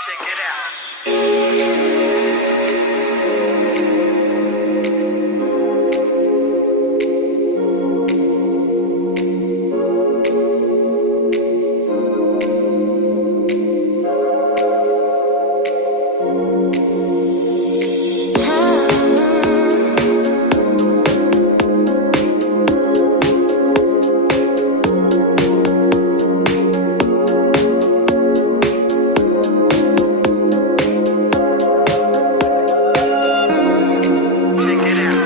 Check it out. Check it out. Check it out. Check it out.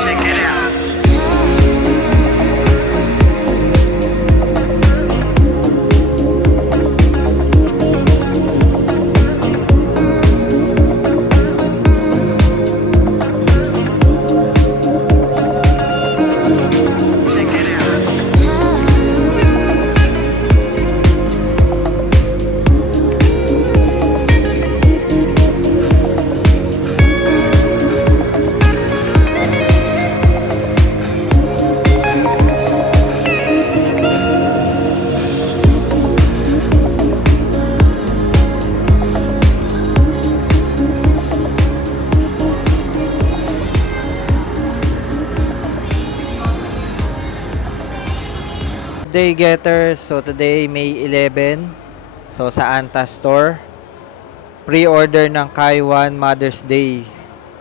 Check it out. Day getters, so today May 11, so sa Anta Store, pre-order ng Kaiwan Mother's Day,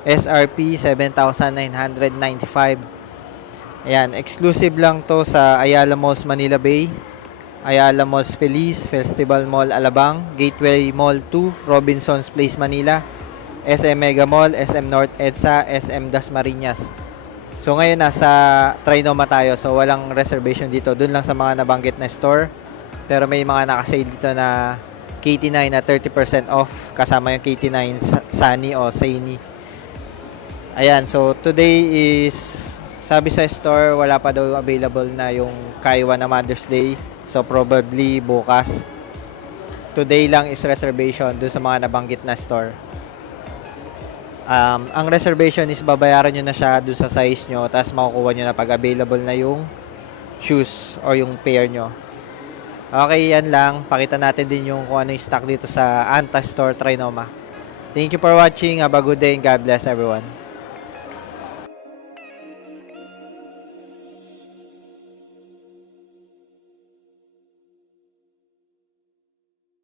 SRP 7,995. Ayan, exclusive lang to sa Ayala Malls Manila Bay, Ayala Malls Feliz, Festival Mall Alabang, Gateway Mall 2, Robinsons Place Manila, SM Mega Mall, SM North EDSA, SM Dasmariñas. So ngayon nasa Trinoma tayo, so walang reservation dito, dun lang sa mga nabanggit na store. Pero may mga nakasale dito na KT9 na 30% off, kasama yung KT9 Sunny o Saini. Ayan, so today is, sabi sa store wala pa daw available na yung Kaiwa na Mother's Day, so probably bukas. Today lang is reservation dun sa mga nabanggit na store. Ang reservation is babayaran nyo na siya dun sa size nyo, tapos makukuha nyo na pag available na yung shoes or yung pair nyo. Okay, yan lang. Pakita natin din yung kung ano yung stock dito sa Anta Store Trinoma. Thank you for watching. Have a good day and God bless everyone.